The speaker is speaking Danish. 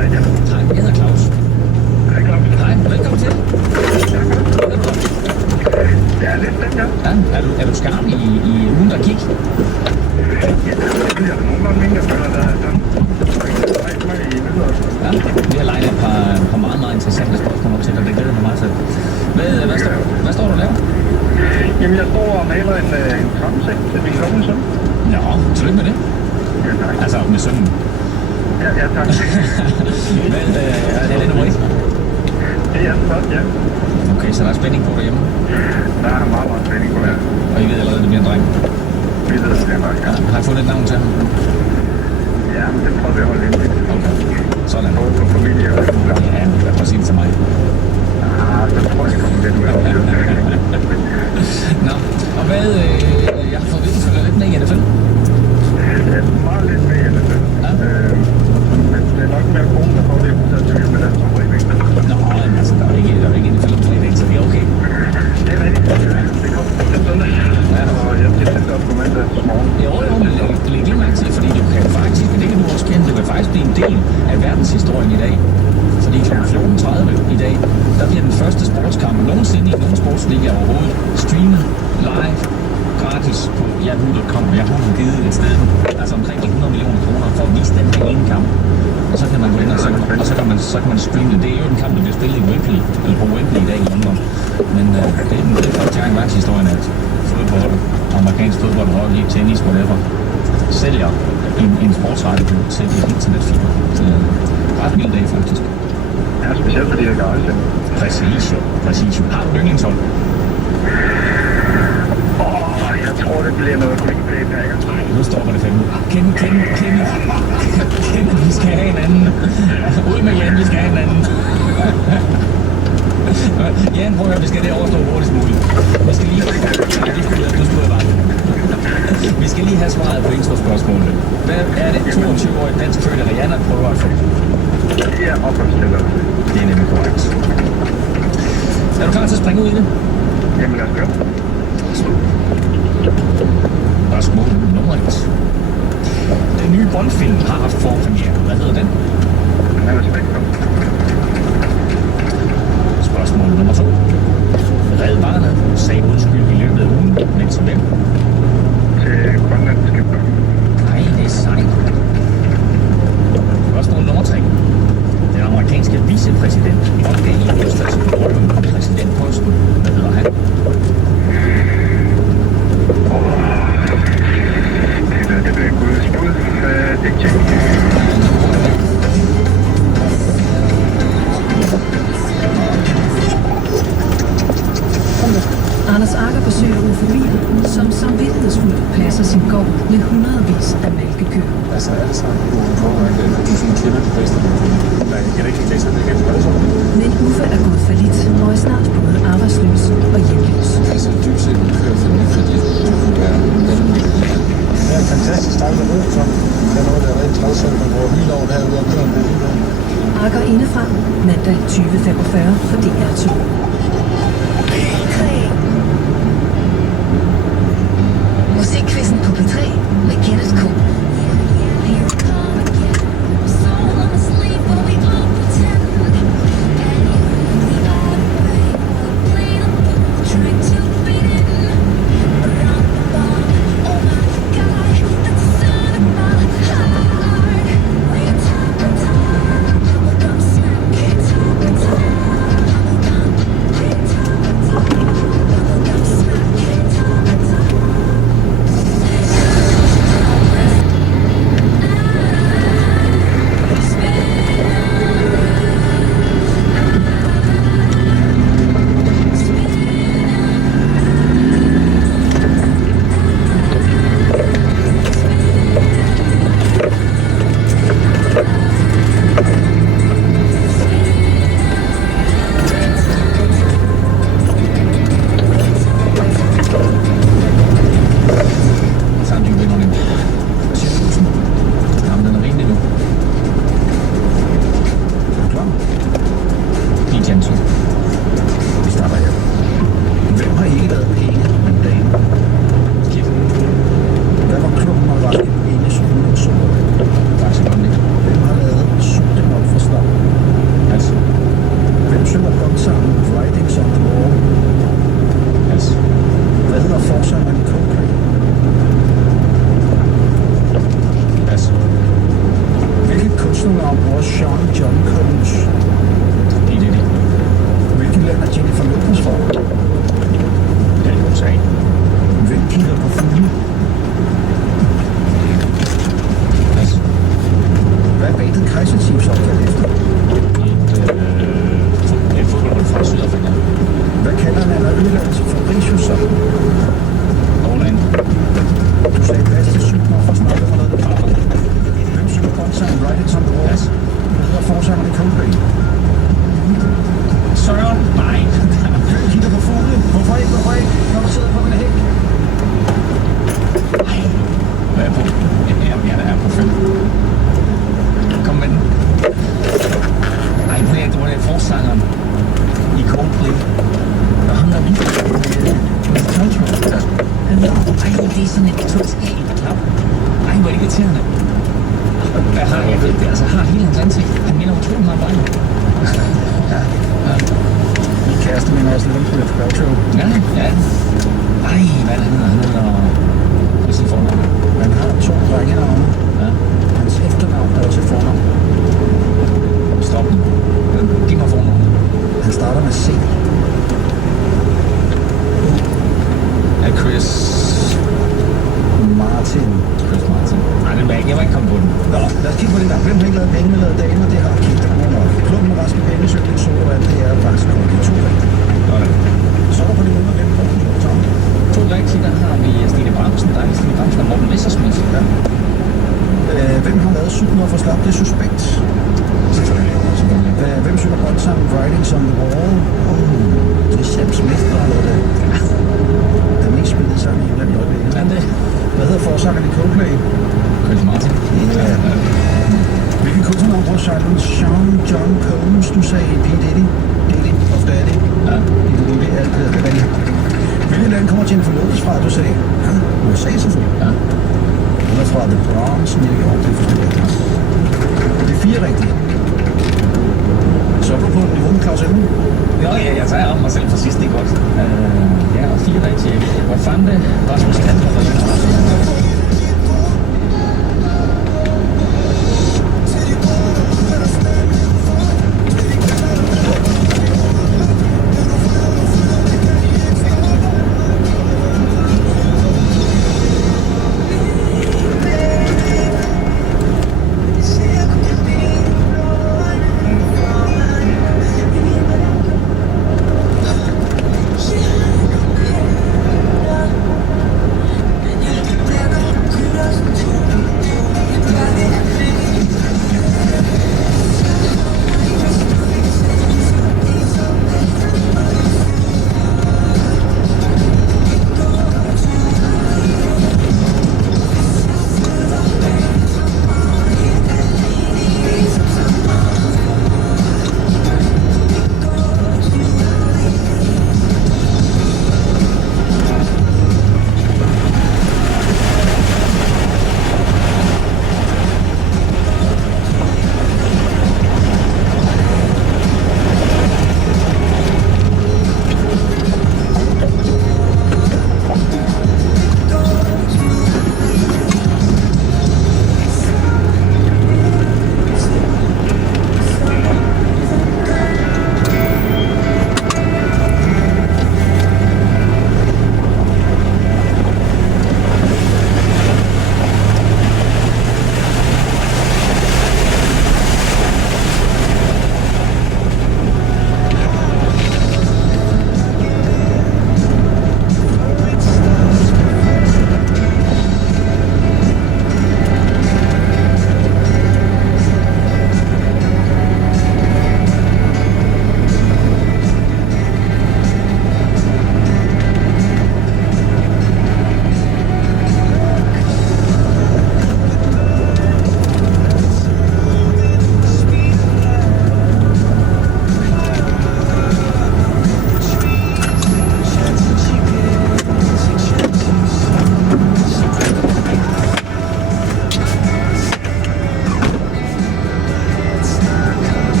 dig igen. Hej, jeg hedder Claus. Hej, Claus. Hej, velkommen til. Det er lidt den, ja. Ja, er du skarp i ugen, der gik? Ja, det bliver der nogle gange mindre, jeg føler, der er sådan. Ja, vi har legnet et par meget, meget interessante spørgsmål op til, og det glæder mig meget til. Hvad står du og laver? Jamen, jeg står og maler en trappesæk til min kommende søn. Nå, tillykke med det. Ja, tak. Altså med sønnen. Ja, tak. Men er det nummer 1? Det er flot, ja. Okay, så der er spænding på derhjemme. Der er meget, meget spænding på det. Og I ved allerede, at det bliver en dreng. Vi ved, det er nok, ja. Har I fundet et navn til ham? Ja, men det prøver vi at holde ind til. Okay, sådan. Både for familie og skoler. Ja, prøv at sige det til mig. Så tror jeg, det kommer lidt ud af det. Nå, og hvad, jeg har fået virkelig følger lidt med i NFL. Det er meget lidt med i det. Ja. Men det er nok mere konen, der får det ud af tyve med den som regel. Nå, men altså, der er ikke NFL om 3 dage, så det er okay. Det er rigtigt. Det kommer til søndag. Ja. Og jeg bliver sendt op på mandag morgen. Jo, men læg lige mærke til, fordi du kan faktisk, det kan du også kende, det kan faktisk blive en del af verdenshistorien i dag. Fordi kl. 14.30 i dag, der bliver den første sportskamp nogensinde i nogen sportsliga overhovedet streamet live gratis på Yahoo.com. Yahoo har givet et sted, altså omkring 100 millioner kroner for at vise den her ene kamp. Og så kan man gå ind, og så kan man streame det. Det er jo en kamp, der bliver spillet i Wembley, eller på Wembley i dag i London. Men det er den første gang i verdenshistorien, at fodbold, amerikansk fodbold, hockey, tennis, whatever, sælger en sportsrettighed til et internetfilm. Så det er en ret vild dag faktisk. Ja, specielt fordi jeg er gratis. Præcis. Har du et yndlingshold? Jeg tror, det bliver noget Green Bay Packers. Nu stopper det 5. Kenny, vi skal have en anden. Ud med Jan, vi skal have en anden. Jan, prøv at høre, vi skal det overstå hurtigst muligt. Vi skal lige... Vi skal lige have svaret på introspørgsmålet. Hvad er det 22-årige dansk fødte Rihanna prøver at få? Det er opholdstilladelse. Det er nemlig korrekt. Er du klar til at springe ud i det? Jamen lad os gøre. Spørgsmål nummer 1. Den nye Bond-film har haft forpremiere. Hvad hedder den? Den er Spektrum. Spørgsmål nummer 2. Red Barnet sagde undskyld i løbet af ugen, men til hvem? Til grønlandske børn. Nej, det er sejt. Spørgsmål nummer 3. Den amerikanske vicepræsident opgav i onsdags drømmen på præsidentposten. Hvad hedder han? Det bliver en god spil. Dick Cheney. Anders Agger besøger Uffe Wiel, som samvittighedsfuldt passer sin gård med hundredvis af mælkekøer. Altså, alle sammen i nogle forvejen, du sådan kender de bedste. Nej, jeg kan ikke læse det igen. Men Uffe er gået fallit og er snart både arbejdsløs og hjemløs. Altså, dybt set kører for mig, fordi det kunne være det er fantastisk dejligt at møde, som er noget, der er rent træls, at man går hele over herude og kører en bil. Agger indefra, mandag 2045 for DR2. Musikquizzen på P3 med Kenneth K. vejen. Min kæreste mener også lidt om Gwyneth Paltrow. Ja, ja. Ej, hvad er det, han hedder? Hvad er sin fornavn? Man har 2 drengenavne. Ja. Hans efternavn er også et fornavn. Stop den. Giv mig fornavn. Han starter med C. Er Chris Martin. Martin? Nej, den var ikke. Jeg var ikke kommet på den. Nå, lad os kigge på det der. Hvem har ikke lavet penge med lavet damer? Det har Kit. Klubben med raske penge, cykling, sodavand, det er faktisk kun de 2 rigtige. Så er der på de under 5 kroner. To rigtige, der har vi Stine Bramsen, dejlig Stine Bramsen og Morten Messersmith. Ja. Hvem har lavet 17 for slap? Det er suspekt. Selvfølgelig. Hvem synger godt sammen Writings on the Wall? Det er Sam Smith, der har lavet det. Der er mest spillet sang i England i øjeblikket. Er det? Hvad hedder forsangeren i Coldplay? Chris Martin. Ja. Hvilken kunstnernavn bruger Sean John Combs? Du sagde P. Diddy. Diddy of Daddy. Ja. Det er alt det rigtigt. Hvilket land kommer Jennifer Lopez fra, du sagde? Ja, USA selvfølgelig. Ja. Hun er fra The Bronx, New York, det forstår jeg. Det er 4 rigtige. Så er du på niveau med Claus Elming. Jo, ja, jeg tager om mig selv for sidst, det er godt. Ja, og 4 rigtige. Hvor fandt det? Rasmus Kant.